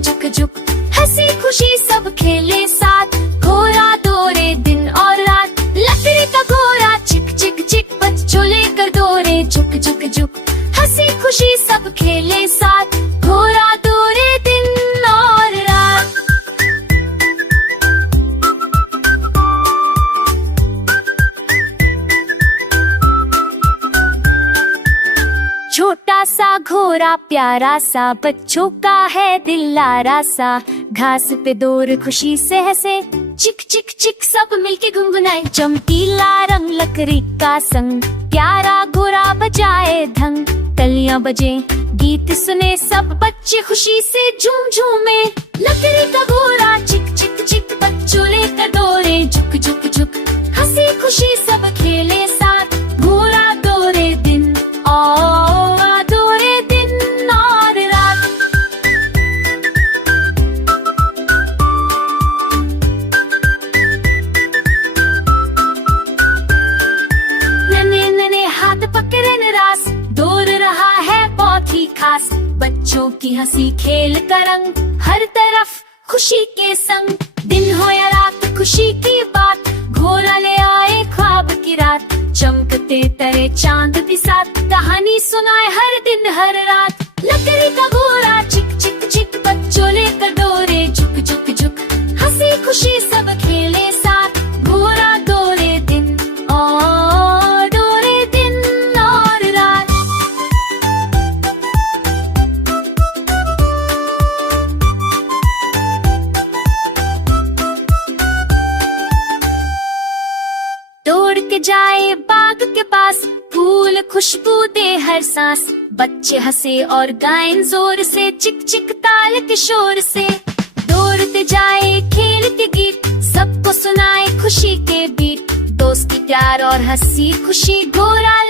झुक झुक, हंसी खुशी सब खेले साथ। घोड़ा दौड़े दिन और रात, लकड़ी का घोड़ा चिक चिक चिक, बच्चों लेकर दौड़े झुक झुक झुक, हंसी खुशी सब खेले साथ। घोड़ा दौड़े दिन और रात। छोटा सा घोड़ा प्यारा सा, बच्चों का है दिल लारा सा। घास पे दौड़ खुशी से हंसे, चिक चिक चिक सब मिलके गुनगुनाए। चमकीला रंग लकड़ी का संग, प्यारा घोड़ा बजाए धंग। तालियां बजे गीत सुने, सब बच्चे खुशी से झूम झूमे। लकड़ी का घोड़ा चिक चिक चिक, बच्चों लेकर दौड़े झुक झुक झुक, हंसी खुशी सब खेले साथ। घोड़ा दौड़े दिन और दौड़े दिन और रात। नन्हे नन्हे हाथ पकड़े निराश, दौड़ रहा है बहुत ही खास। बच्चों की हंसी खेल का रंग, हर तरफ खुशी के संग। दिन हो या रात खुशी की बात, घोड़ा ले आए ख्वाब की रात। चमकते तरे चांद भी साथ, कहानी सुनाए हर दिन हर रात। लकड़ी का घोड़ा चिक चिक चिक, बच्चों लेकर दौड़े झुक झुक झुक, हंसी खुशी सब खेले साथ। घोड़ा दौड़े दिन और दौड़े दिन और रात। दौड़ के जाए बाग के पास, फूल खुशबू दे हर सांस। बच्चे हंसे और गाएं जोर से, चिक चिक ताल के शोर से। दौड़ते जाए खेल के गीत, सबको सुनाए खुशी के बीट। दोस्ती प्यार और हंसी खुशी, घोड़ा